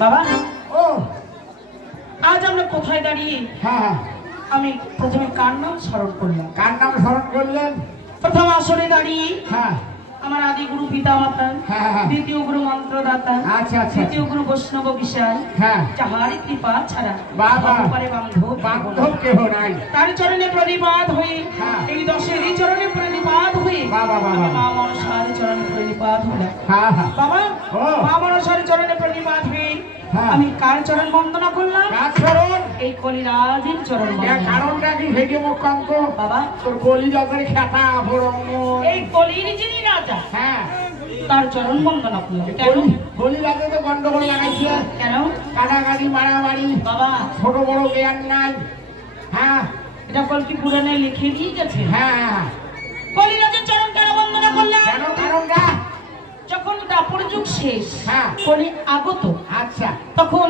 বাবা? ও। আজ আমরা কোথায় দাঁড়িয়ে? হ্যাঁ হ্যাঁ। আমি প্রথমে কার নাম স্মরণ করলাম? কার নাম স্মরণ করলেন? প্রথম আসরে দাঁড়িয়ে হ্যাঁ। আমার আদি গুরু পিতা মাতা হ্যাঁ, হ্যাঁ। দ্বিতীয় গুরু মন্ত্রদাতা আচ্ছা আচ্ছা। তৃতীয় গুরু বৈষ্ণব বিশাল যাহার কৃপা ছাড়া। বান্ধব বান্ধব কেহ নাই। তার চরণে প্রতিবাদ হয়ে হ্যাঁ। এই চরণে মা মনসার চরণে প্রণিপাত হলাম বাবা মা মনসার চরণে প্রণিপাত হয়ে। আমি কার চরণ বন্দনা করলাম? এই কলিরাজের চরণ কারণটা কি ভেগে মুখান্ত বাবা। তোর যতই খেতা ভরঙ্গ এই কলির যিনি রাজা হ্যাঁ তার চরণ বন্দনা করলাম। কেন? তো গন্ডগোল লাগাইছে। কেন? কাটাকাটি মারামারি। বাবা। ছোট বড় জ্ঞান নাই। হ্যাঁ এটা কলকি পুরাণে লিখে দিয়ে গেছে। হ্যাঁ শেষ। আগত। আচ্ছা। তখন।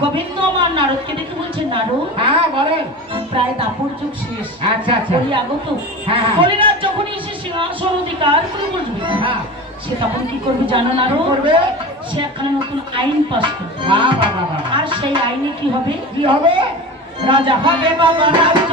গোবিন্দ আমার নারদকে দেখে বলছে নারদ হ্যাঁ বলেন। প্রায় দাপর যুগ শেষ। আচ্ছা আচ্ছা। কলি আগত। কলিরাজ যখনই এসে সিংহাসন অধিকার করে বসবে সে তখন কি করবে জানো নারদ? করবে? সে একখানা নতুন আইন পাস করবে। আর সেই আইনে কি হবে? কি হবে? রাজা হবে বাবা রাজ্য